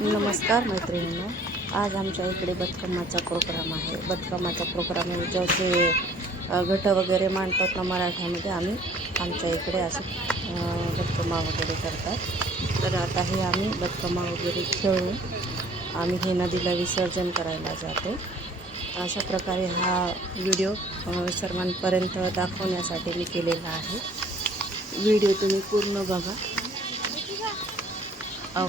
नमस्कार मैत्रिणींनो. आज आमच्या इकडे बदकम्माचा प्रोग्राम आहे. बदकम्माचा प्रोग्राम जे घट वगैरे मांडतात ना मराठ्यामध्ये आम्ही. आमच्या इकडे असं बदकमा बदकम्मा वगैरे करतात. तर आता हे आम्ही बदकम्मा वगैरे खेळून आम्ही हे नदीला विसर्जन करायला जातो. अशा प्रकारे हा व्हिडिओ सर्वांपर्यंत दाखवण्यासाठी मी केलेला आहे. व्हिडिओ तुम्ही पूर्ण बघा. 어.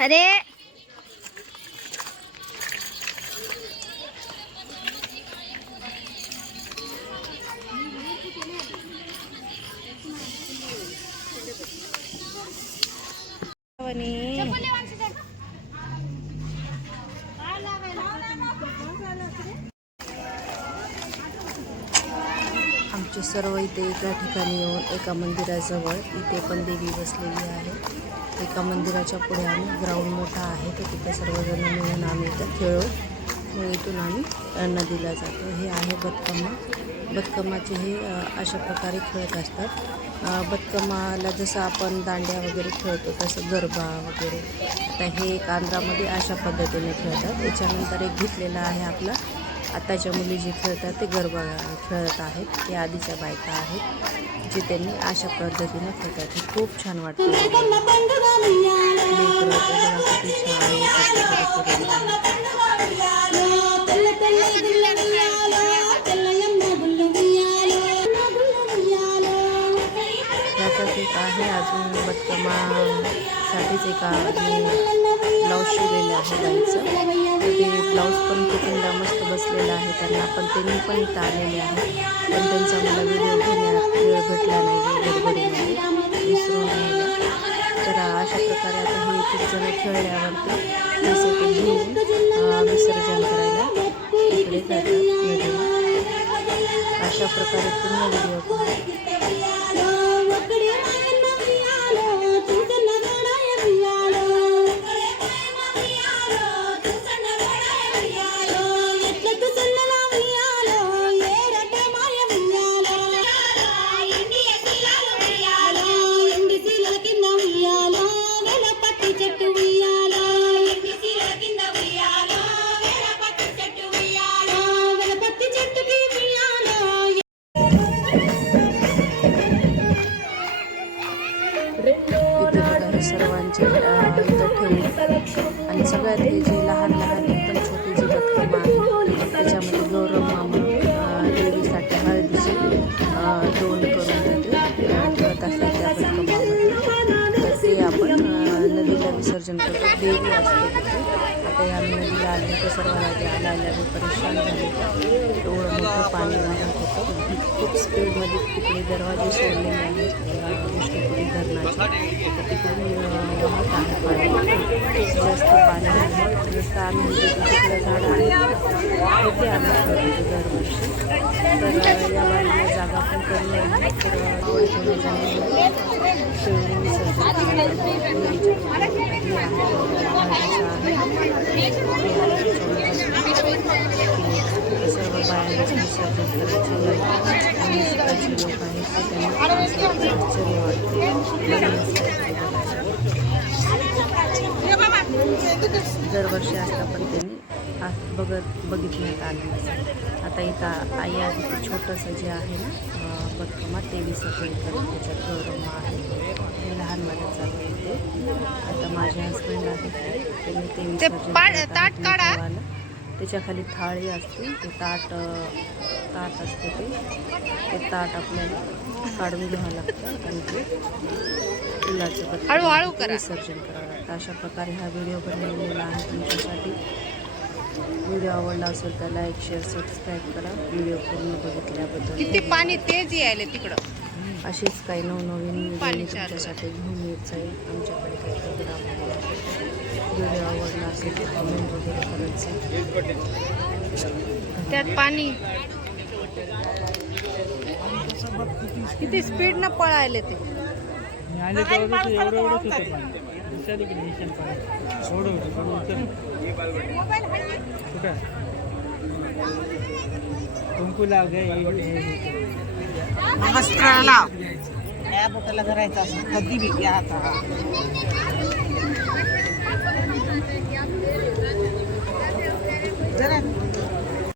আরে नी आमचे सर्व इथे एका ठिकाणी येऊन एका मंदिराजवळ इथे पण देवी बसलेली आहे. एका मंदिराच्या पुढे आम्ही ग्राउंड मोठा आहे तर तिथे सर्वजण मिळून आम्ही इथं खेळू. मग इथून आम्ही नदीला जातो. हे आहे बदकम्मा बदकम्माचे हे अशा प्रकारे खेळत असतात. बदकम्माला जसं आपण दांड्या वगैरे खेळतो तसं गरबा वगैरे. आता हे एक आंध्रामध्ये अशा पद्धतीने खेळतात. त्याच्यानंतर एक घेतलेला आहे आपला आताच्या मुली जे खेळतात ते गरबा खेळत आहेत ते आधीच्या बायका आहेत जे त्यांनी अशा पद्धतीने खेळतात हे खूप छान वाटतं छान आहे. एक आहे अजून बदकमासाठीच एका ब्लाऊज शिवलेलं आहे बाईचं तर ते ब्लाऊज पण कुठूनला मस्त बसलेला आहे. त्यांना पण त्यांनी पण इथं आलेले आहे. पण त्यांचा मला व्हिडिओ घेण्यात वेळ भेटला नाही गडबडीमध्ये. विसरून राहिला तर अशा प्रकारे आता हे खूप जण खेळल्यावरती जसं ते घेऊन विसर्जन करायला इकडे जातात नदीला. अशा प्रकारे पूर्ण व्हिडिओ सगळ्यात हे जे लहान लहान एकदम छोटी जी बदकमा आहे त्याच्यामध्ये गौरव मामा देवीसाठी हळदीचे दोन करून देते अं, ठेवत असतात त्या बदकमामध्ये तर ते आपण नदीला विसर्जन करतो देवी असते तिथे. आता या नदीला आले तर सर्व ते आल्या आल्या परेशान झाले एवढं मोठं पाणी खूप स्पीडमध्ये तिकडे दरवाजे सोडलेले आहेत धरणाचे तर तिकडून वाहत आहे पाणी. जास्त पाणी आहे जसं आम्ही तिकडे झाडं तिथे आम्ही दरवर्षी. तर या जागा पण कमी आहे. तर थोडे थोडे आहे, आहे. लोक आहेत ते दरवर्षी असता पण त्यांनी आज बघत बघितण्यात आलं आता इथं आई आधी छोटंसं जे आहे ना अं, बदकमा ते विसर्जन करत त्याच्यात गौरम्मा आहे. हे लहान माझ्या चालू होते आता माझे हस्बंड आहेत त्यांनी ते विसर्जन पाड- करत ताट आहेत काढा. देवाला. त्याच्याखाली थाळी असते ते ताट ताट असते ते ते ताट आपल्याला काढून घ्यावं लागतं आणि ते फुलाचं. विसर्जन करावं लागतं अशा प्रकारे हा व्हिडिओ बनवलेला आहे तुमच्यासाठी व्हिडिओ आवडला असेल तर लाईक शेअर सबस्क्राईब करा व्हिडिओ पूर्ण बघितल्याबद्दल किती पाणी तेज यायले तिकडं अशीच काही नवनवीन आहे. तुमच्यासाठी घेऊन येत जाईल आमच्याकडे काही प्रोग्राम वगैरे व्हिडिओ आवडला असेल तर कमेंट वगैरे करत त्यात पाणी. किती स्पीड न पळायले ते. आले तेव्हा एवढं एवढंच होतं पाणी. कुंकू लाव वस्त्राला. या बोटाला धरायचा असं कधी बी आता? जरा